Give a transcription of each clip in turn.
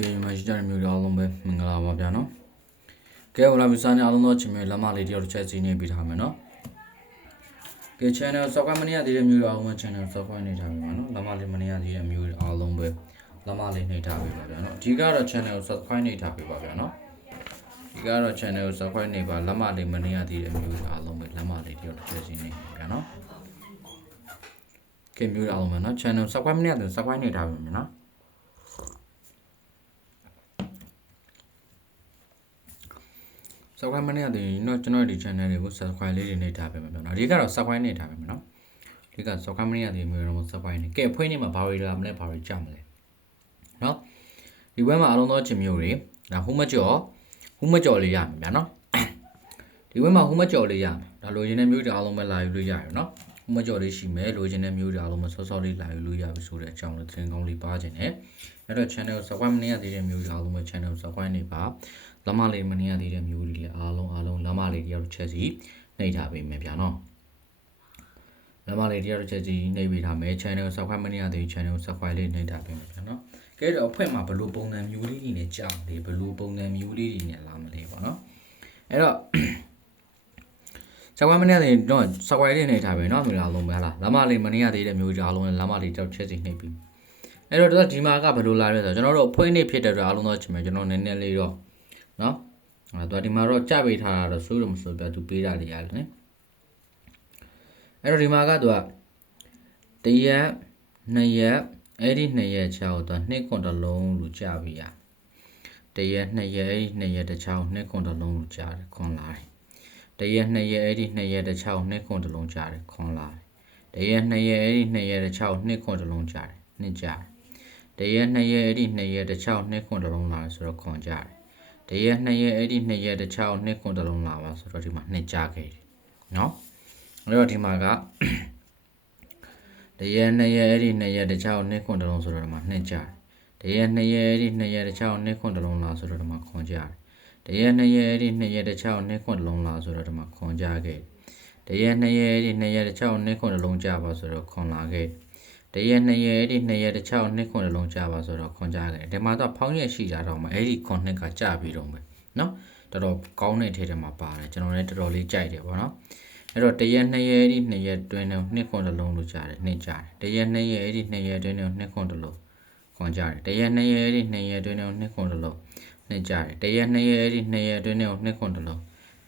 Okay, imagineမျိုးအားလုံးပဲမင်္ဂလာပါဗျာနော်။ကဲဝလာမီစာနဲ့အားလုံးသောချင်မြလက်မလေးတယောက်တစ်ချက်စီးနေပြီးထားမယ်နော်။ကဲ channel subscribe မနေရသေးတဲ့မျိုးအားလုံးပဲ channel subscribe နေထားပြီပါနော်။လက်မလေးမနေရသေးတဲ့မျိုးအားလုံးပဲလက်မလေးနေထားပြီပါဗျာနော်။ဒီကတော့ channel subscribe နေထားပြီပါဗျာနော်။ဒီကတော့ channel subscribe နေပါလက်မလေးမနေရသေးတဲ့မျိုးအားလုံးပဲလက်မလေးတယောက်တစ်ချက်စီးနေဗျာနော်။ကဲမျိုးအားလုံးပဲနော် channel subscribe မနေရသေး subscribe နေထားပြီနော်။subscribe မနေရသေးရင်တော့ကျွန်တော်ဒီ channel တွေကို subscribe လေးတွေနေထားပေးမယ်ဗျာနော်ဒီကတော့ subscribe နေထားပေးမယ်နော်ဒီက subscribe မနေရသေးမျိုးတော့ subscribe နေကဲဖွင့်နေမှာဘာတွေလာမလဲဘာတွေကြမလဲနော်ဒီဘက်မှာအားလုံးသောချင်မျိုးတွေဒါဟိုးမကြော်လေးရမယ်ဗျာနော်ဒီဘက်မှာဟိုးမကြော်လေးရမယ်ဒါလိုချင်တဲ့မျိုးတွေအားလုံးပဲလာယူလို့ရတယ်နော်ဟိုးမကြော်လေးရှိမယ်လိုချင်တဲ့မျိုးတွေအားလုံးပဲစောစောလေးလာယူလို့ရပြီဆိုတဲ့အကြောင်းလေးသင်ကောင်းလေးပါခြင်းနဲ့အဲ့တော့ channel subscribe မနေရသေးတဲ့မျိုးတွေအားလုံးပဲ channel subscribe နေပါလမလေးမနေရသေးတဲ့မျိုးတွေလည်းအားလုံးလမလေးတယောက်တစ်ချက်စီနှိပ်ထားပေးမယ်ဗျာနော်လမလေးတယောက်တစ်ချက်စီနှိပ်ပေးထားမယ် channel subscribe မနေရသေး channel subscribe လေးနှိပ်ထားပေးမယ်ဗျာနော်ကဲတော့အဖွင့်မှာဘယ်လိုပုံစံမျိုးလေးတွေနဲ့ကြာမလဲဘယ်လိုပုံစံမျိုးလေးတွေနဲ့လာမလဲပေါ့နော်အဲ့တော့subscribe မနေရသေးတော့ subscribe လေးနှိပ်ထားပေးနော်မျိုးအားလုံးပဲဟာလမလေးမနေရသေးတဲ့မျိုးတွေအားလုံးလမလေးတယောက်တစ်ချက်စီနှိပ်ပြီးအဲ့တော့ဒီမှာကဘယ်လိုလာလဲဆိုတော့ကျွန်တော်တို့အဖွင့်နေဖြစ်တဲ့အတွက်အားလုံးတော့ချင်မယ်ကျွန်တော်နည်းနည်းလေးတော့နော်အဲ့တော့ဒီမှာတော့ကြပေးထားတာတော့စိုးလို့မစိုးပြသူပေးတာလေးရတယ်နော်အဲ့တော့ဒီမှာကသူကတရက်နှစ်ရက်အဲ့ဒီနှစ်ရက်ချောင်းတော့နှစ်ခွန်တစ်လုံးလို့ကြပေးရတရက်နှစ်ရက်အဲ့ဒီနှစ်ရက်တစ်ချောင်းနှစ်ခွန်တစ်လုံးလို့ကြားတယ်ခွန်လာတယ်တရက်နှစ်ရက်အဲ့ဒီနှစ်ရက်တစ်ချောင်းနှစ်ခွန်တစ်လုံးကြားတယ်ခွန်လာတယ်တရက်နှစ်ရက်အဲ့ဒီနှစ်ရက်တစ်ချောင်းနှစ်ခွန်တစ်လုံးကြားတယ်နှစ်ကြားတယ်တရက်နှစ်ရက်အဲ့ဒီနှစ်ရက်တစ်ချောင်းနှစ်ခွန်တစ်လုံးလာတယ်ဆိုတော့ခွန်ကြားတယ်တရက်နှစ်ရက်အဲ့ဒီနှစ်ရက်တစ်ချောင်းနှစ်ခွန်တစ်လုံးလာပါဆိုတော့ဒီမှာနှစ်ကြားခဲ့တယ်နော်အဲ့တော့ဒီမှာကတရက်နှစ်ရက်အဲ့ဒီနှစ်ရက်တစ်ချောင်းနှစ်ခွန်တစ်လုံးဆိုတော့ဒီမှာနှစ်ကြားတယ်တရက်နှစ်ရက်အဲ့ဒီနှစ်ရက်တစ်ချောင်းနှစ်ခွန်တစ်လုံးလာဆိုတော့ဒီမှာခွန်ကြားတယ်တရက်နှစ်ရက်အဲ့ဒီနှစ်ရက်တစ်ချောင်းနှစ်ခွန်တစ်လုံးလာဆိုတော့ဒီမှာခွန်ကြားခဲ့တရက်နှစ်ရက်အဲ့ဒီနှစ်ရက်တစ်ချောင်းနှစ်ခွန်တစ်လုံးကြားပါဆိုတော့ခွန်လာခဲ့တရက်နှစ်ရက်အဲ့ဒီနှစ်ရက်တစ်ချောင်းနှစ်ခွန်တစ်လုံးကြားပါဆိုတော့ခွန်ကြားခဲ့ဒီမှာတော့ဖောင်းရက်ရှိကြတော့မှအဲ့ဒီခွန်နှစ်ကကြားပြီးတော့မယ်နော်တော်တော်ကောင်းတဲ့ထဲထဲမှာပါတယ်ကျွန်တော်လည်းတော်တော်လေးကြိုက်တယ်ပေါ့နော်အဲ့တော့တရက်နှစ်ရက်အဲ့ဒီနှစ်ရက်တွင်းနဲ့နှစ်ခွန်တစ်လုံးလို့ကြားတယ်နှစ်ကြားတယ်တရက်နှစ်ရက်အဲ့ဒီနှစ်ရက်တွင်းနဲ့နှစ်ခွန်တစ်လုံးခွန်ကြားတယ်တရက်နှစ်ရက်အဲ့ဒီနှစ်ရက်တွင်းနဲ့နှစ်ခွန်တစ်လုံးနှစ်ကြားတယ်တရက်နှစ်ရက်အဲ့ဒီနှစ်ရက်တွင်းနဲ့နှစ်ခွန်တစ်လုံး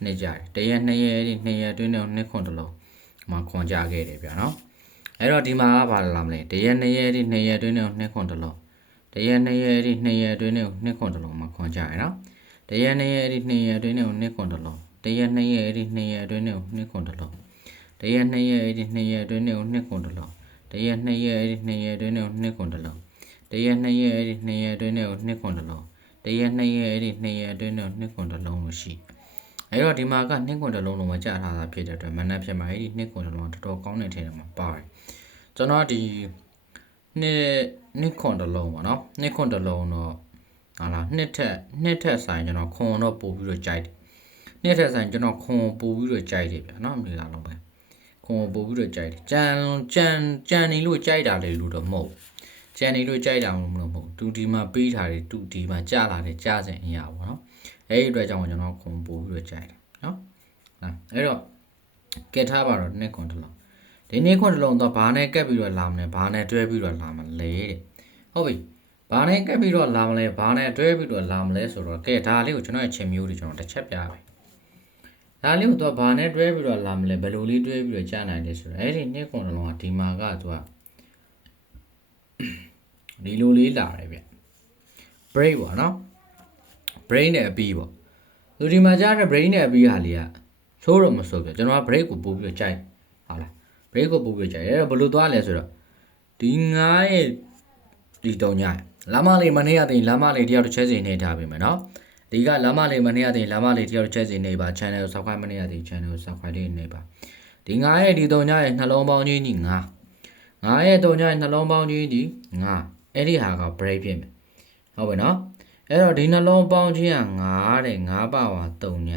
နှစ်ကြားတယ်တရက်နှစ်ရက်အဲ့ဒီနှစ်ရက်တွင်းနဲ့နှစ်ခွန်တစ်လုံးမှာခွန်ကြားခဲ့တယ်ဗျာနော်အဲ့တော့ဒီမှာကဘာလာမလဲတရက်နှစ်ရက်ဒီနှစ်ရက်တွင်းနဲ့နှစ်ခွန်တစ်လုံးတရက်နှစ်ရက်ဒီနှစ်ရက်တွင်းနဲ့နှစ်ခွန်တစ်လုံးမှာခွန်ကြရနော်တရက်နှစ်ရက်ဒီနှစ်ရက်တွင်းနဲ့နှစ်ခွန်တစ်လုံးတရက်နှစ်ရက်ဒီနှစ်ရက်တွင်းနဲ့နှစ်ခွန်တစ်လုံးတရက်နှစ်ရက်ဒီနှစ်ရက်တွင်းနဲ့နှစ်ခွန်တစ်လုံးတရက်နှစ်ရက်ဒီနှစ်ရက်တွင်းနဲ့နှစ်ခွန်တစ်လုံးတရက်နှစ်ရက်ဒီနှစ်ရက်တွင်းနဲ့နှစ်ခွန်တစ်လုံးတရက်နှစ်ရက်ဒီနှစ်ရက်တွင်းနဲ့နှစ်ခွန်တစ်လုံးလို့ရှိအဲ့တော့ဒီမှာကနှစ်ခွန်တစ်လုံးလုံးမှာကြာထားတာဖြစ်တဲ့အတွက်မနက်ဖြစ်မှာအဲ့ဒီနှစ်ခွန်တစ်လုံးတော်တော်ကောင်းတဲ့ထဲမှာပါတယ်ကျွန်တော်ဒီနှစ်ခွန်တစ်လုံးပါနော်နှစ်ခွန်တစ်လုံးတော့ဟာလားနှစ်ထက်ဆိုင်ကျွန်တော်ခွန်တော့ပို့ပြီးတော့ကြိုက်တယ်နှစ်ထက်ဆိုင်ကျွန်တော်ခွန်ပို့ပြီးတော့ကြိုက်တယ်ဗျာနော်ဒီလားလုံးပဲခွန်ပို့ပြီးတော့ကြိုက်တယ်ကြံနေလို့ကြိုက်တာလေလို့တော့မဟုတ်ကြံနေလို့ကြိုက်တာမဟုတ်တူဒီမှာပေးထားတယ်တူဒီမှာကြာလာတယ်ကြာစင်အရာပေါ့နော်အဲ့ဒီအတွက်ကြောင့်ကျွန်တော်ခွန်ပို့ပြီးတော့ကြိုက်တယ်နော်အဲ့တော့ကဲထားပါတော့နှစ်ခွန်တစ်လုံးဒီနေ့ခွန်တစ်လုံးတော့ဘာနဲ့ကပ်ပြီးတော့လာမလဲဘာနဲ့တွဲပြီးတော့လာမလဲတဲ့ဟုတ်ပြီဘာနဲ့ကပ်ပြီးတော့လာမလဲဘာနဲ့တွဲပြီးတော့လာမလဲဆိုတော့ကဲဒါလေးကိုကျွန်တော်ရဲ့ချင်းမျိုးတွေကျွန်တော်တစ်ချက်ပြမယ်ဒါလေးကိုတော့ဘာနဲ့တွဲပြီးတော့လာမလဲဘယ်လိုလေးတွဲပြီးတော့ကြာနိုင်လဲဆိုတော့အဲ့ဒီနေ့ခွန်တစ်လုံးကဒီမှာကသူကဒီလိုလေးလာတယ်ဗျ break ပေါ့နော် brain နဲ့အပြီးပေါ့သူဒီမှာကြားတဲ့ brain နဲ့အပြီးဟာလေးကဆိုးတော့မဆိုးပြကျွန်တော်က break ကိုပို့ပြီးတော့ကြိုက်ဟုတ်လား break ကိုပို့ပြီးကြိုက်အဲ့တော့ဘယ်လိုသွားလဲဆိုတော့ဒီ9ရဲ့ဒီတုံညလမ်းမလေးမနေရတဲ့လမ်းမလေးတယောက်တစ်ချက်စီနေထားပြီမယ်နော်ဒီကလမ်းမလေးမနေရတဲ့လမ်းမလေးတယောက်တစ်ချက်စီနေပါ channel subscribe မနေရတဲ့ channel subscribe လေးနေပါဒီ9ရဲ့ဒီတုံညရဲ့နှလုံးပေါင်းကြီးညီ9ရဲ့တုံညရဲ့နှလုံးပေါင်းကြီးဒီ9အဲ့ဒီဟာက break ဖြစ်မယ်ဟုတ်ပြီနော်အဲ့တော့ဒီနှလုံးပေါင်းကြီးက9တဲ့9ပါဝါတုံည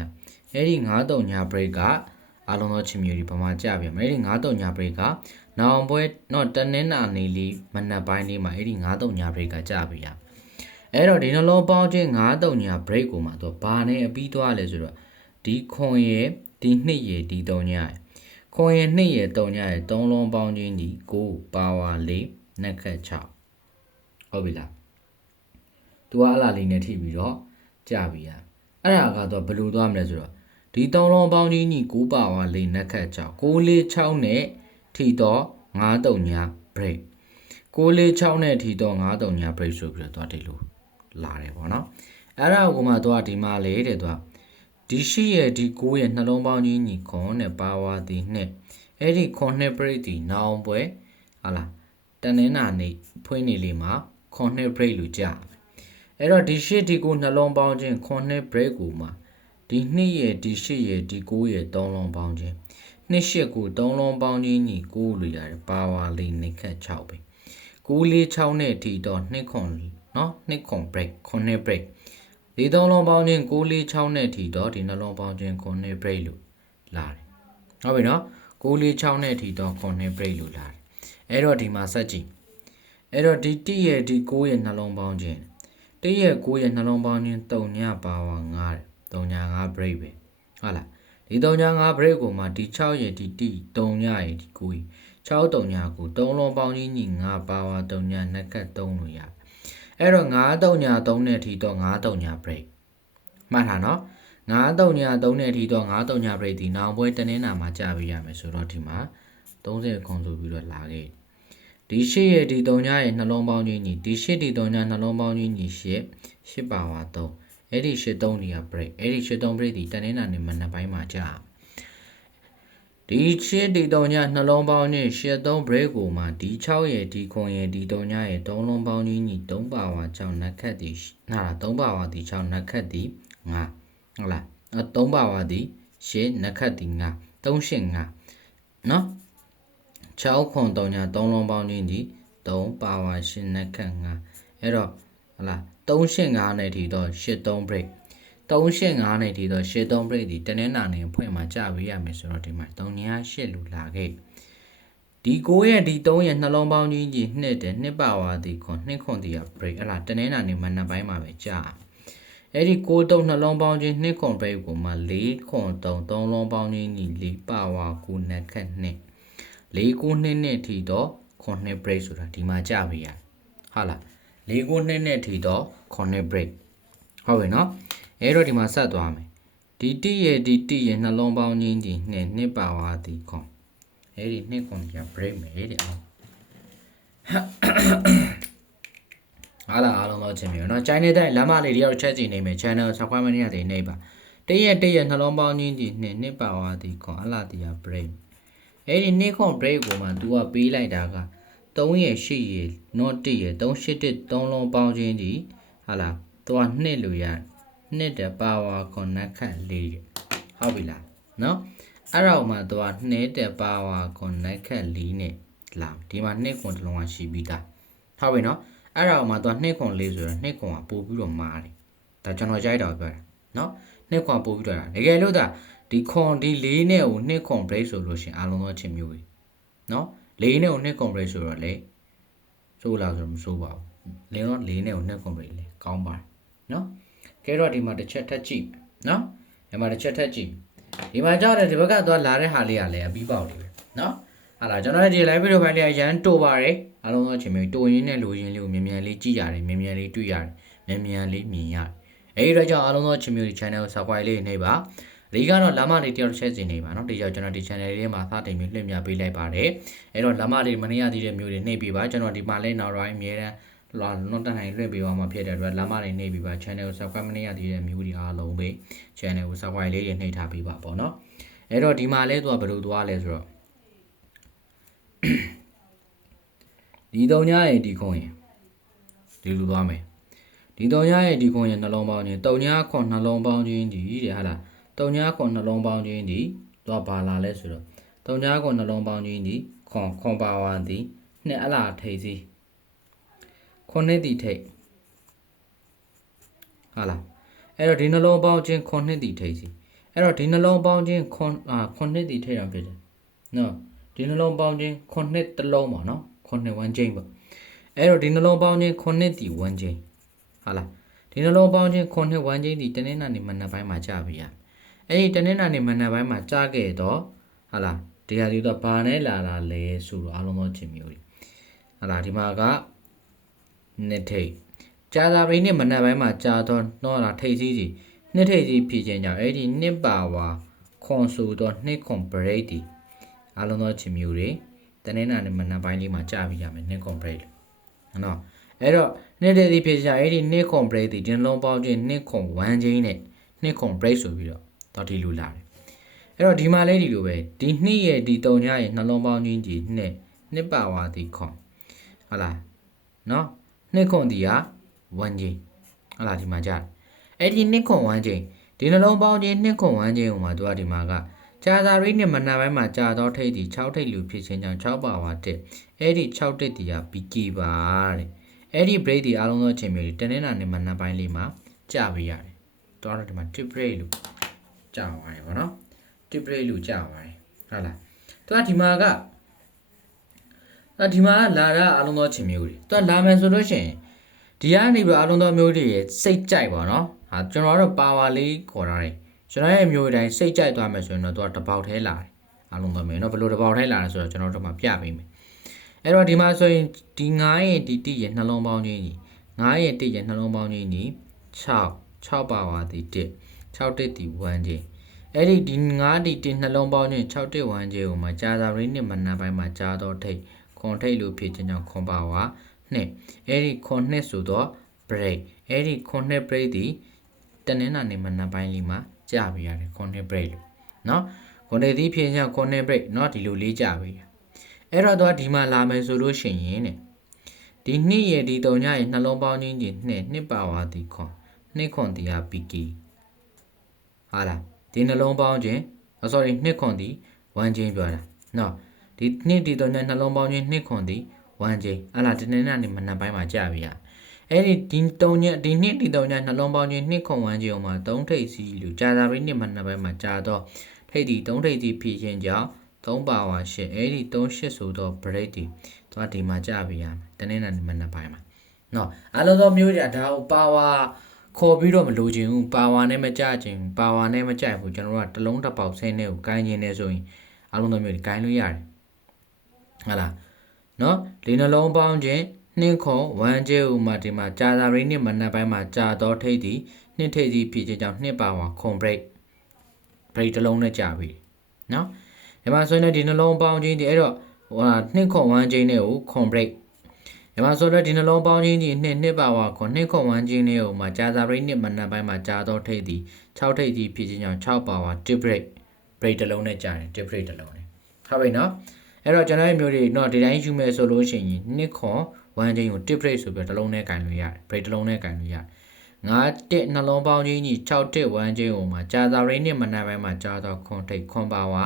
အဲ့ဒီ9တုံည break ကအားလုံးသောချင်မျိုးတွေဘာမှကြပြမယ်အဲ့ဒီ9တုံညာ break ကနောင်ပွဲတော့တနင်္လာနေ့လေးမနက်ပိုင်းလေးမှာအဲ့ဒီ9တုံညာ break ကကြပြရ အဲ့တော့ဒီနှလုံးပေါင်းခြင်း9တုံညာ break ကိုမှသူဘာနဲ့အပြီးသွားလဲဆိုတော့ဒီခွန်ရဲ့ဒီနှစ်ရဲ့ဒီတုံညာရဲ့ခွန်ရဲ့နှစ်ရဲ့တုံညာရဲ့3လုံးပေါင်းခြင်းဒီ9ပါဝါ4နှက်ခတ်6ဟုတ်ပြီလားသူကအလားလေးနဲ့ထိပြီးတော့ကြပြီရအဲ့ဒါကတော့ဘယ်လိုသွားမလဲဆိုတော့ဒီ3လုံးပေါင်းခြင်းညီ9ပါဝါ4နှက်ခတ်6 946နဲ့ထိတော့9တုံညာ break 946နဲ့ထိတော့9တုံညာ break ဆိုပြီးတော့ဒီလိုလာတယ်ပေါ့နော်အဲ့ဒါကိုမှတော့ဒီမှာလေတဲ့တော့ဒီရှိရဲ့ဒီ9ရဲ့နှလုံးပေါင်းကြီးညီခွန်နဲ့ပါဝါဒီနှစ်အဲ့ဒီခွန်နှစ်ပရိဒီနောင်ပွဲဟာလားတနင်္လာနေ့ဖွင့်နေလေးမှာခွန်နှစ်ပရိလို့ကြာအဲ့တော့ဒီရှိဒီ9နှလုံးပေါင်းခြင်းခွန်နှစ်ပရိကိုမှဒီနှစ်ရဲ့ဒီရှိရဲ့ဒီ9ရဲ့3လုံးပေါင်းခြင်းနှစ်ရှိကို3လုံးပေါင်းခြင်းညီ9လို့ရတယ်ပါဝါလေးနှစ်ခတ်6ပဲ946နဲ့ဒီတော့နှစ်ခွန်နော်နှစ်ခွန် break ခွန်နှစ် break ဒီ3လုံးပေါင်းခြင်း946နဲ့ထိတော့ဒီနှလုံးပေါင်းခြင်းခွန်နှစ် break လို့လာတယ်ဟုတ်ပြီနော်946နဲ့ထိတော့ခွန်နှစ် break လို့လာတယ်အဲ့တော့ဒီမှာဆက်ကြည့်အဲ့တော့ဒီ1ရဲ့ဒီ9ရဲ့နှလုံးပေါင်းခြင်း1ရဲ့9ရဲ့နှလုံးပေါင်းခြင်း3ညပါဝါ9တဲ့3ည5 break ပဲဟုတ်လားဒီ3ည5 break ကိုမှဒီ6ရဲ့ဒီ3ညရဲ့ဒီ9ရဲ့6 3ညကို3လုံးပေါင်းခြင်းညီ5ပါဝါ3ညနှက်ကတ်3လို့ရအဲ့တော့9တုံညာ3နဲ့ထိတော့9တုံညာ break မှတ်ထားနော်9တုံညာ3နဲ့ထိတော့9တုံညာ break ဒီနောင်ပွဲတနင်္လာမှာကြာပြရမယ်ဆိုတော့ဒီမှာ30ခွန်ဆိုပြီးတော့လာခဲ့ဒီရှစ်ရဲ့ဒီ3ညရဲ့နှလုံးပေါင်းချင်းညီဒီရှစ်ဒီ3ညနှလုံးပေါင်းချင်းညီ8ပါဝါ3အဲ့ဒီ8 3နေရာ break အဲ့ဒီ8 3 break ဒီတနင်္လာနေ့မနက်ပိုင်းမှာကြာဒီရှစ်ဒီ3ညနှလုံးပေါင်းချင်း8 3 break ကိုမှဒီ6ရဲ့ဒီခွန်ရဲ့ဒီ3ညရဲ့3လုံးပေါင်းချင်းညီ3ပါဝါ6နှက်ခတ်ဒီဟာ3ပါဝါဒီ6နှက်ခတ်ဒီ5ဟုတ်လား3ပါဝါဒီ8နှက်ခတ်ဒီ5 3 8 5နော်6ခွန်3ည3လုံးပေါင်းချင်းဒီ3ပါဝါ8နှက်ခတ်5အဲ့တော့ဟုတ်လား3 8 5နဲ့ဒီတော့8 3 break 385နဲ့ဒီတော့8 3 break ဒီတနင်္လာနေ့ဖွင့်မှာကြာပေးရမယ်ဆိုတော့ဒီမှာ3ည8လူလာခဲ့ဒီ9ရဲ့ဒီ3ရဲ့နှလုံးပေါင်းကြီးကြီးနှစ်တယ်နှစ်ပါဝါဒီခွန်နှစ်ခွန်ဒီက break အဲ့လားတနင်္လာနေ့မနက်ပိုင်းမှာပဲကြာအဲ့ဒီ9 3နှလုံးပေါင်းကြီးနှစ်ခွန် break ကိုမှ4ခွန်3 3လုံးပေါင်းကြီးညီ4ပါဝါ9နှက်ခက်နှစ်4 9နှစ်နဲ့ထီတော့ခွန်နှစ် break ဆိုတာဒီမှာကြာပေးရဟုတ်လား4 9နှစ်နဲ့ထီတော့ခွန်နှစ် break ဟုတ်ပြီနော်အဲ့တော့ဒီမှာဆက်သွားမယ်ဒီတိရဲ့ဒီတိရဲ့နှလုံးပေါင်းချင်းဒီနှစ်ပါဝါဒီခွန်အဲ့ဒီနှစ်ခွန်က break မယ်တဲ့အောင်ဟာလာအားလုံးတော့ချင်းမျိုးเนาะ channel တဲ့လမ်းမလေးတွေတော့ချက်ကြည့်နေမယ် channel subscribe မနေရသေးနေပါတရဲ့နှလုံးပေါင်းချင်းဒီနှစ်ပါဝါဒီခွန်အလားတရား break အဲ့ဒီနှစ်ခွန် break ကိုမှ तू ကပေးလိုက်တာက3ရဲ့8ရဲ့ not 1ရဲ့3 8 1 3လုံးပေါင်းချင်းဒီဟာလာ तू ကနှစ်လို့ရနှစ်တပါဝါခွန်နှက်ခတ်4ဟုတ်ပြီလားเนาะအဲ့တော့မှသူကနှစ်တပါဝါခွန်နှက်ခတ်4နဲ့လာဒီမှာနှစ်ခွန်တစ်လုံးကရှိပြီးသားဟုတ်ပြီเนาะအဲ့တော့မှသူကနှစ်ခွန်4ဆိုတော့နှစ်ခွန်ကပို့ပြီးတော့မားတယ်ဒါကျွန်တော်ကြိုက်တော့ပြောတာเนาะနှစ်ခွန်ပို့ပြီးတော့တကယ်လို့ဒါဒီခွန်ဒီ4နဲ့ကိုနှစ်ခွန် break ဆိုလို့ရှင်အားလုံးသောချင်းမျိုးကြီးเนาะ4နဲ့ကိုနှစ်ခွန် break ဆိုတော့လေစိုးလားဆိုတော့မစိုးပါဘူးလင်းတော့4နဲ့ကိုနှစ်ခွန် break လေကောင်းပါတယ်เนาะကဲတော့ဒီမှာတစ်ချက်ထပ်ကြည့်နော်ဒီမှာတစ်ချက်ထပ်ကြည့်ဒီမှာကြောက်တယ်ဒီဘက်ကသွားလာတဲ့ဟာလေးကလည်းအပြီးပေါက်တယ်ပဲနော်ဟာလာကျွန်တော်ဒီ live video ပိုင်းလေးအရန်တိုးပါတယ်အားလုံးသောချင်းမျိုးတိုးရင်းနဲ့လိုရင်းလေးကိုမြန်မြန်လေးကြည့်ရတယ်မြန်မြန်လေးတွေ့ရတယ်မြန်မြန်လေးမြင်ရတယ်အဲဒီတော့ကြောင့်အားလုံးသောချင်းမျိုးဒီ channel ကို subscribe လေးနှိပ်ပါဒီကတော့လမ်းမလေးတယောက်တစ်ချက်စီနေပါနော်ဒီကြောင့်ကျွန်တော်ဒီ channel လေးမှာစတင်ပြီးလွှင့်ပြပေးလိုက်ပါတယ်အဲတော့လမ်းမလေးမနေရသေးတဲ့မျိုးတွေနှိပ်ပေးပါကျွန်တော်ဒီမှာလဲနောက်တိုင်းအများတန်းလောတော့တန်တိုင်းလွှင့်ပေးအောင်မှာဖြစ်တဲ့အတွက်လမ်းမတွေနှိပ်ပြီးပါ channel ကို subscribe မနေရသေးတဲ့မျိုးတွေအားလုံးပဲ channel ကို subscribe လေးတွေနှိပ်ထားပေးပါပေါ့နော်အဲ့တော့ဒီမှာလဲသူကဘယ်လိုသွားလဲဆိုတော့ဒီ3ညရဲ့ဒီခွန်ရင်ဒီလိုသွားမယ်ဒီ3ညရဲ့ဒီခွန်ရင်နှလုံးပေါင်းချင်း3ညခွန်နှလုံးပေါင်းချင်းဒီတဲ့ဟာလား3ညခွန်နှလုံးပေါင်းချင်းဒီသူကဘာလာလဲဆိုတော့3ညခွန်နှလုံးပေါင်းချင်းဒီခွန်ပါဝါဒီနှစ်အလားထိပ်စီခွန်နှစ်တီထိပ်ဟာလားအဲ့တော့ဒီနှလုံးပေါင်းချင်းခွန်နှစ်တီထိပ်စီအဲ့တော့ဒီနှလုံးပေါင်းချင်းခွန်နှစ်တီထိပ်အောင်ဖြစ်တယ်နော်ဒီနှလုံးပေါင်းချင်းခွန်နှစ်တစ်လုံးပါနော်ခွန်နှစ်1ချိန်ပေါ့အဲ့တော့ဒီနှလုံးပေါင်းချင်းခွန်နှစ်တီ1ချိန်ဟ ဟာလားဒီနှလုံးပေါင်းခြင်းခုနှစ်ဝမ်းခြင်းဒီတနင်္လာနေ့မနက်ပိုင်းမှာကြာပြီရအဲ့ဒီတနင်္လာနေ့မနက်ပိုင်းမှာကြာခဲ့တော့ဟာလားဒီဟာဒီတော့ဘာနဲ့လာတာလဲဆိုတော့အားလုံးသောချင်းမျိုးတွေဟာလားဒီမှာကနှစ်ထိတ်ကြာသာပင်နဲ့မနက်ပိုင်းမှာကြာတော့တော့လာထိတ်စီးစီနှစ်ထိတ်စီဖြစ်ခြင်းကြောင့်အဲ့ဒီနှစ်ပါဝါခွန်ဆိုတော့နှစ်ခွန်ဘရိတ်ဒီအားလုံးသောချင်းမျိုးတွေတနင်္လာနေ့မနက်ပိုင်းလေးမှာကြာပြီရမယ်နှစ်ခွန်ဘရိတ်နော်အဲ့တော့နှစ်တဲ့ဒီဖြစ်ကြအဲ့ဒီနှစ်ခွန် break ဒီနှလုံးပေါင်းခြင်းနှစ်ခွန်1ချင်းနဲ့နှစ်ခွန် break ဆိုပြီးတော့ဒီလိုလာတယ်အဲ့တော့ဒီမှာလေးဒီလိုပဲဒီနှစ်ရဲ့ဒီ3ညရဲ့နှလုံးပေါင်းခြင်းကြီးနှစ်ပါဝါဒီခွန်ဟုတ်လားနော်နှစ်ခွန်ဒီဟာ1ချင်းဟုတ်လားဒီမှာကြာအဲ့ဒီနှစ်ခွန်1ချင်းဒီနှလုံးပေါင်းခြင်းနှစ်ခွန်1ချင်းဟိုမှာသူကဒီမှာကကြာသာရိနဲ့မနက်ပိုင်းမှာကြာတော့ထိတ်ဒီ6ထိတ်လူဖြစ်ခြင်းကြောင့်6ပါဝါတက်အဲ့ဒီ6တက်ဒီဟာဘီကီပါတဲ့အဲ့ဒီ break ဒီအားလုံးသောအချိန်မျိုးတွေတနင်္လာနေ့မနက်ပိုင်းလေးမှာကြာပေးရတယ်။တော့ဒီမှာ tip break လို့ကြာပါတယ်ဗောနော်။ tip break လို့ကြာပါတယ်ဟုတ်လား။သူကဒီမှာကဒီမှာလာတာအားလုံးသောအချိန်မျိုးတွေ။သူကလာမယ်ဆိုလို့ရှိရင်ဒီကနေပြီးအားလုံးသောမျိုးတွေရဲ့စိတ်ကြိုက်ပါနော်။ဟာကျွန်တော်တို့ power လေးခေါ်ထားတယ်။ကျွန်တော်ရဲ့မျိုးတိုင်းစိတ်ကြိုက်သွားမယ်ဆိုရင်တော့သူကတပေါက်ထဲလာတယ်။အားလုံးသောမျိုးနော်ဘယ်လိုတပေါက်ထဲလာလဲဆိုတော့ကျွန်တော်တို့မှပြပေးမယ်။အဲ့တော့ဒီမှာဆိုရင်ဒီ9ရဲ့ဒီ1ရဲ့နှလုံးပေါင်းခြင်းကြီး9ရဲ့1ရဲ့နှလုံးပေါင်းခြင်းကြီး6ပါဝါဒီ1 6တက်ဒီ1ချင်းအဲ့ဒီ9ဒီ1နှလုံးပေါင်းခြင်း6တက်1ချင်းကိုမှကြာသာရင်းနဲ့မနက်ပိုင်းမှာကြာတော့ထိတ်ခွန်ထိတ်လို့ဖြစ်ခြင်းကြောင့်ခွန်ပါဝါ2အဲ့ဒီခွန်2ဆိုတော့ break အဲ့ဒီခွန်2 break ဒီတနင်္လာနေ့မနက်ပိုင်းလေးမှာကြာပြရတယ်ခွန်2 break လို့เนาะခွန်2ဒီဖြစ်ခြင်းကြောင့်ခွန်2 break เนาะဒီလိုလေးကြာပြီအဲ့တော့တော့ဒီမှာလာမယ်ဆိုလို့ရှိရင်တဲ့ဒီနှစ်ရဲ့ဒီ3ညရဲ့နှလုံးပေါင်းခြင်းကြီးနှစ်ပါဝါဒီခွန်နှစ်ခွန်ဒီဟာပီကီဟာလားဒီနှလုံးပေါင်းခြင်း sorry နှစ်ခွန်ဒီ1ချင်းပြောတာနော်ဒီနှစ်ဒီ3ညနှလုံးပေါင်းခြင်းနှစ်ခွန်ဒီ1ချင်းဟာလားဒီနေ့နေ့မနက်ပိုင်းမှာကြာပြီရအဲ့ဒီ3ညဒီနှစ်ဒီ3ညနှလုံးပေါင်းခြင်းနှစ်ခွန်1ချင်းအောင်မှာ3ထိပ်စီလို့ကြာသာပြီနှစ်မနက်ပိုင်းမှာကြာတော့ထိပ်ဒီ3ထိပ်စီဖြစ်ခြင်းကြောင့်3ပါဝါ8အဲ့ဒီ38ဆိုတော့ break ဒီသွားဒီမှာကြာပြီရမယ်တနေ့နဲ့မနက်ပိုင်းမှာเนาะအားလုံးသောမျိုးတွေဒါကိုပါဝါခေါ်ပြီးတော့မလိုချင်ဘူးပါဝါနဲ့မကြချင်ပါဝါနဲ့မကြိုက်ဘူးကျွန်တော်တို့ကတလုံးတစ်ပေါက်ဆင်းနဲ့ကိုကိုင်းခြင်းနဲ့ဆိုရင်အားလုံးသောမျိုးတွေကိုင်းလို့ရတယ်ဟုတ်လားเนาะဒီနှလုံးပေါင်းခြင်းနှင်းခွန်1ကျဲဥမာဒီမှာကြာသာရင်းနဲ့မနက်ပိုင်းမှာကြာတော့ထိတ်ဒီနှစ်ထိတ်စီဖြစ်ခြင်းကြောင့်နှစ်ပါဝါခွန် break တလုံးနဲ့ကြာပြီเนาะဒီမှာဆိုရင်ဒီနှလုံးပေါင်းခြင်းဒီအဲ့တော့နှစ်ခွန်1ချင်းနဲ့ကိုခွန် break ဒီမှာဆိုတော့ဒီနှလုံးပေါင်းခြင်းဒီနှစ်ပါဝါခွန်နှစ်ခွန်1ချင်းနဲ့ကိုမှာကြာသာရိနှစ်မနက်ပိုင်းမှာကြာတော့ထိတ်ဒီ6ထိတ်ဒီဖြစ်ခြင်းကြောင့်6ပါဝါtip break တလုံးနဲ့ကြာတယ် tip break တလုံးနဲ့ဟုတ်ပြီနော်အဲ့တော့ကျွန်တော်ရဲ့မျိုးတွေတော့ဒီတိုင်းယူမယ်ဆိုလို့ရှိရင်နှစ်ခွန်1ချင်းကို tip break ဆိုပြီးတလုံးနဲ့ကင်လို့ရတယ် break တလုံးနဲ့ကင်လို့ရတယ်9တက်နှလုံးပေါင်းခြင်းကြီး6တက်1ချင်းကိုမှာကြာသာရိနှစ်မနက်ပိုင်းမှာကြာတော့ခွန်ထိတ်ခွန်ပါဝါ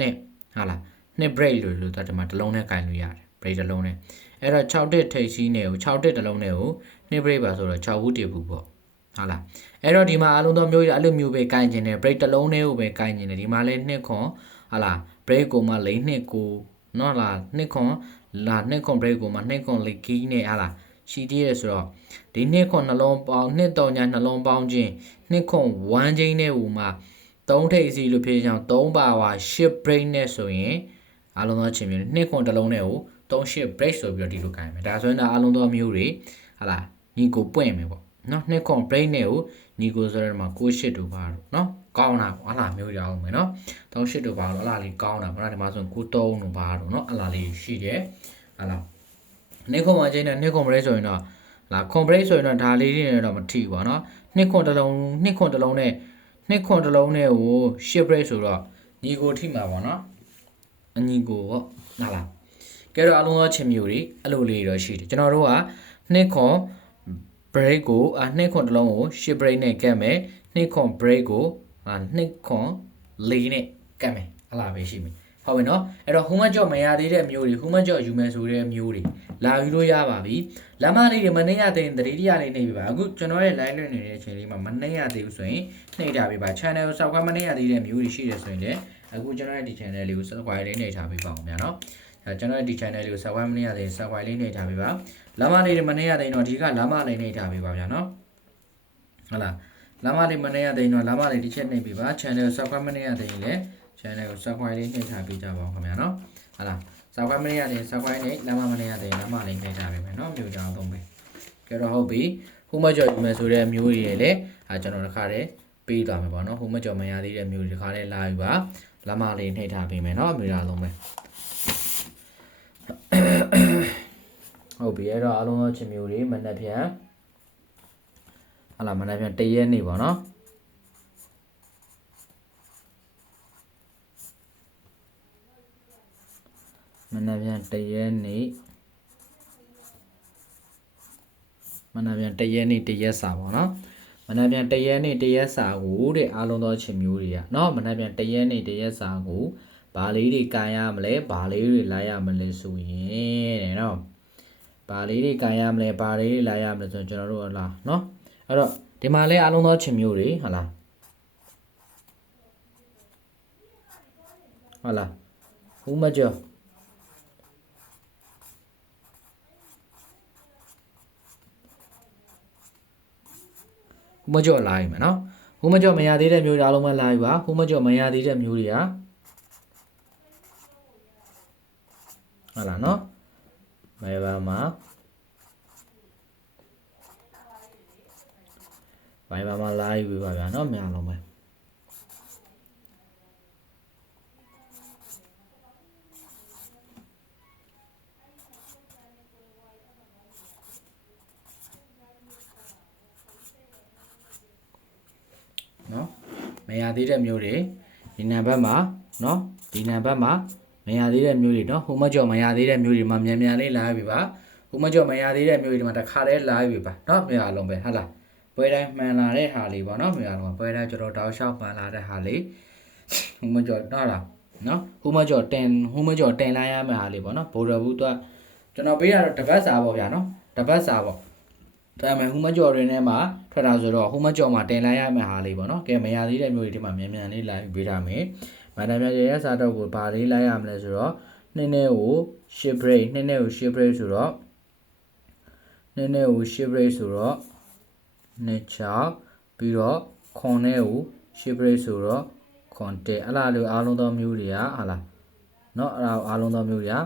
နှစ်ဟာလားနှစ် break လို့ဒီမှာတလုံးနဲ့ကင်လို့ရတယ် break တလုံးနဲ့အဲ့တော့6တက်ထိပ်စီးနေကို6တက်တလုံးနဲ့ကိုနှစ် break ပါဆိုတော့6ဘူးတည်ဘူးပေါ့ဟုတ်လားအဲ့တော့ဒီမှာအလုံးသောမျိုးရအဲ့လိုမျိုးပဲကင်ကျင်တယ် break တလုံးနဲ့ကိုပဲကင်ကျင်တယ်ဒီမှာလဲနှစ်ခွန်ဟာလား break ကိုမှလိမ့်နှစ်ကိုနော်လားနှစ်ခွန်နှစ်ခွန် break ကိုမှနှစ်ခွန်လိကီးနဲ့ဟာလားရှိသေးတယ်ဆိုတော့ဒီနှစ်ခွန်နှလုံးပေါင်းနှစ်တော်ညာနှလုံးပေါင်းခြင်းနှစ်ခွန်1ချင်းနဲ့ဟိုမှာ3ထိပ်စီလို့ဖြစ်အောင်3ပါဝါ10 break နဲ့ဆိုရင်အလုံးသောချင်းမျိုးနှစ်ခွန်တစ်လုံးနဲ့ကို38 break ဆိုပြီးတော့ဒီလိုကိုင်းမယ်ဒါဆိုရင်အလုံးသောမျိုးတွေဟာလားညီကိုပွင့်မယ်ပေါ့နော်နှစ်ခွန် break နဲ့ကိုညီကိုဆိုတော့မှာ68တို့ပါတော့နော်ကောင်းတာပေါ့ဟာလားမျိုးရအောင်မယ်နော်38တို့ပါတော့အလားလေးကောင်းတာပေါ့နော်ဒီမှာဆိုရင်93တို့ပါတော့နော်အလားလေးရှိတယ်ဟာလားနှစ်ခွန်1ချင်းနဲ့နှစ်ခွန် break ဆိုရင်တော့လာခွန် break ဆိုရင်တော့ဒါလေးတွေနဲ့တော့မထိဘူးပေါ့နော်နှစ်ခွန်တစ်လုံးနဲ့နှစ်ခွန်တစ်လုံးနဲ့ကို10 break ဆိုတော့ညီကိုထိမှာပေါ့နော်အညီကိုပေါ့ဟာလားကဲတော့အလုံးသောချင်းမျိုးတွေအဲ့လိုလေးတော့ရှိတယ်ကျွန်တော်တို့ကနှစ်ခွန် break ကိုနှစ်ခွန်တစ်လုံးကို10 break နဲ့ကတ်မယ်နှစ်ခွန် break ကိုနှစ်ခွန်4နဲ့ကတ်မယ်အဲ့လားပဲရှိမယ်ဟုတ်ပြီနော်အဲ့တော့ဟိုမကြော့မရသေးတဲ့မျိုးတွေဟိုမကြော့ယူမယ်ဆိုတဲ့မျိုးတွေလာယူလို့ရပါပြီလမ်းမလေးတွေမနှိမ့်ရသေးရင်တတိယလေးနှိမ့်ပြပါအခုကျွန်တော်ရဲ့ line လွှင့်နေတဲ့အချိန်လေးမှာမနှိမ့်ရသေးဘူးဆိုရင်နှိမ့်ထားပြပါ channel ကို subscribe မနှိမ့်ရသေးတဲ့မျိုးတွေရှိတယ်ဆိုရင်လည်းအခုကျွန်တော်ရဲ့ဒီ channel လေးကို subscribe လေးနှိမ့်ထားပြပါအောင်ဗျာနော်ကျွန်တော်ရဲ့ဒီ channel လေးကို subscribe မနှိမ့်ရသေးရင် subscribe လေးနှိမ့်ထားပြပါ လမ်းမလေးတွေမနေရတဲ့တော့ဒီကလမ်းမလေးနေထားပြီပါဗျာနော်ဟုတ်လားလမ်းမလေးမနေရတဲ့တော့လမ်းမလေးတစ်ချက်နှိပ်ပြီပါ channel subscribe မနေရတဲ့ရင်လည်း channel ကို subscribe လေးနှိပ်ထားပေးကြပါဦးခင်ဗျာနော်ဟုတ်လား subscribe မနေရတဲ့ subscribe နဲ့လမ်းမနေရတဲ့လမ်းမလေးနှိပ်ထားပေးမယ်နော်မျိုးကြောင်သုံးပေးကြတော့ဟုတ်ပြီဟိုမကြော်ယူမယ်ဆိုတဲ့မျိုးတွေလည်းကျွန်တော်တစ်ခါတည်းပေးသွားမယ်ပေါ့နော်ဟိုမကြော်မရသေးတဲ့မျိုးတွေတစ်ခါတည်းလာယူပါလမ်းမလေးနှိပ်ထားပေးမယ်နော်မျိုးကြောင်သုံးပေးဟုတ်ပြီအဲ့တော့အားလုံးသောချင်မျိုးတွေမနက်ဖြန်ဟာလာမနက်ဖြန်1ရက်နေ့ပေါ့နော်မနက်ဖြန်1ရက်နေ့မနက်ဖြန်1ရက်နေ့1ရက်စာပေါ့နော်မနက်ဖြန်1ရက်နေ့1ရက်စာကိုတဲ့အားလုံးသောချင်မျိုးတွေကနော်မနက်ဖြန်1ရက်နေ့1ရက်စာကိုဘာလေးတွေကန်ရမလဲဘာလေးတွေလာရမလဲဆိုရင်တဲ့နော်ဘာလေးတွေကန်ရမလဲဘာလေးတွေလာရမလဲဆိုကျွန်တော်တို့ဟလားနော်အဲ့တော့ဒီမှာလဲအားလုံးသောချင်မျိုးတွေဟလားဟုတ်လားဦးမကျော်ဦးမကျော်လာပြီမယ်နော်ဦးမကျော်မရသေးတဲ့မျိုးတွေအားလုံးမလာပြီပါဦးမကျော်မရသေးတဲ့မျိုးတွေကဟုတ်လားနော်မဲပါမှာလာပြီပါဗျာနော်မြန်လုံးပဲနော်မရသေးတဲ့မျိုးတွေဒီနံပါတ်မှာနော်ဒီနံပါတ်မှာမရသေးတဲ့မျိုးတွေနော်ဟိုမကျော်မရသေးတဲ့မျိုးတွေမှာမြန်လေးလာပြီပါဟိုမကျော်မရသေးတဲ့မျိုးတွေမှာတစ်ခါတည်းလာပြီပါနော်မြန်အောင်ပဲဟုတ်လားပွဲတိုင်းမှန်လာတဲ့ဟာလေးပေါ့နော်မြန်အောင်ပွဲတိုင်းကျွန်တော်တောက်လျှောက်မှန်လာတဲ့ဟာလေးဟိုမကျော်တော့လားနော်ဟိုမကျော်တင်လိုက်ရမယ့်ဟာလေးပေါ့နော်ဘော်ဒ်ဘူးသူကကျွန်တော်ပေးရတော့တပတ်စာပေါ့ဗျာနော်တပတ်စာပေါ့ဒါပေမဲ့ဟိုမကျော်တွေနဲ့မှထွက်တာဆိုတော့ဟိုမကျော်မှာတင်လိုက်ရမယ့်ဟာလေးပေါ့နော်ကဲမရသေးတဲ့မျိုးတွေဒီမှာမြန်လေးလာပြီးပေးထားမယ်မန္တလေးရဲ့စားတော့ကိုဘာလေးလိုက်ရမလဲဆိုတော့နည်းကို break နည်းကို break ဆိုတော့နည်းကို break ဆိုတော့နှစ်6ပြီးတော့ခွန်နဲ့ကို break ဆိုတော့ခွန်တက်အဲ့လားလို့အားလုံးသောမျိုးတွေကဟာလားเนาะအဲ့ဒါအားလုံးသောမျိုးတွေက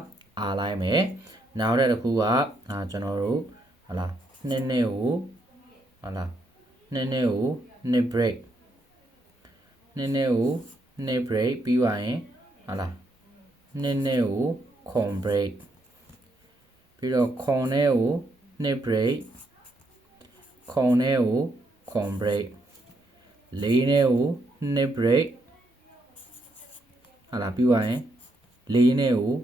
အားလိုက်မယ်နောက်တဲ့တစ်ခုကကျွန်တော်တို့ဟာလားနည်းကိုဟာလားနည်းကိုနှစ် break နည်းကိုနှစ် break ပြီးသွားရင်ဟာလားနည်းကိုခွန် break ပြီးတော့ခွန်နဲ့ကိုနှစ် break ခွန်နဲ့ကိုခွန် break လေးနဲ့ကိုနှစ် break ဟာလားပြီးသွားရင်လေးနဲ့ကို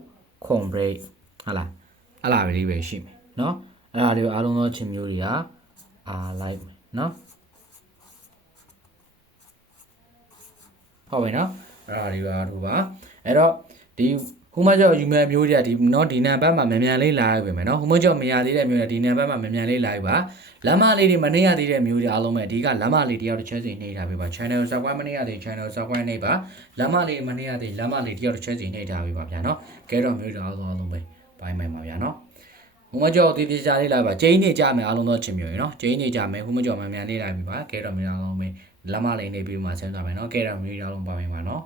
ခွန် break ဟာလားအဲ့လားပဲရှိမယ်เนาะအဲ့ဒါတွေအားလုံးသောချင်းမျိုးတွေကလိုက်မယ်เนาะဟုတ်ပြီเนาะအဲ့ဒါတွေပါတို့ပါအဲ့တော့ဒီဟိုမကျော်ယူမဲ့မျိုးတွေကဒီเนาะဒီနံပါတ်မှာမြန်လေးလာပြီမယ်เนาะဟိုမကျော်မရသေးတဲ့မျိုးတွေဒီနံပါတ်မှာမြန်လေးလာပြီပါလမ်းမလေးတွေမနေရသေးတဲ့မျိုးတွေအားလုံးပဲအဓိကလမ်းမလေးတယောက်တစ်ချက်စီနှိပ်ထားပြီပါ channel subscribe မနေရသေး channel subscribe နှိပ်ပါလမ်းမလေးမနေရသေးလမ်းမလေးတယောက်တစ်ချက်စီနှိပ်ထားပြီပါဗျာเนาะကဲတော့မျိုးတွေအားလုံးပဲဘိုင်းမိုင်ပါဗျာเนาะဟိုမကျော်တည်တည်ကြလေးလာပါကျင်းနေကြမယ်အားလုံးတော့ချင်မျိုးရေเนาะကျင်းနေကြမယ်ဟိုမကျော်မြန်လေးလာပြီပါကဲတော့မျိုးအားလုံးပဲလမ်းမလေးနှိပ်ပြီးမှဆင်းသွားမယ်เนาะကဲတော့မျိုးအားလုံးပါမယ်ပါเนาะ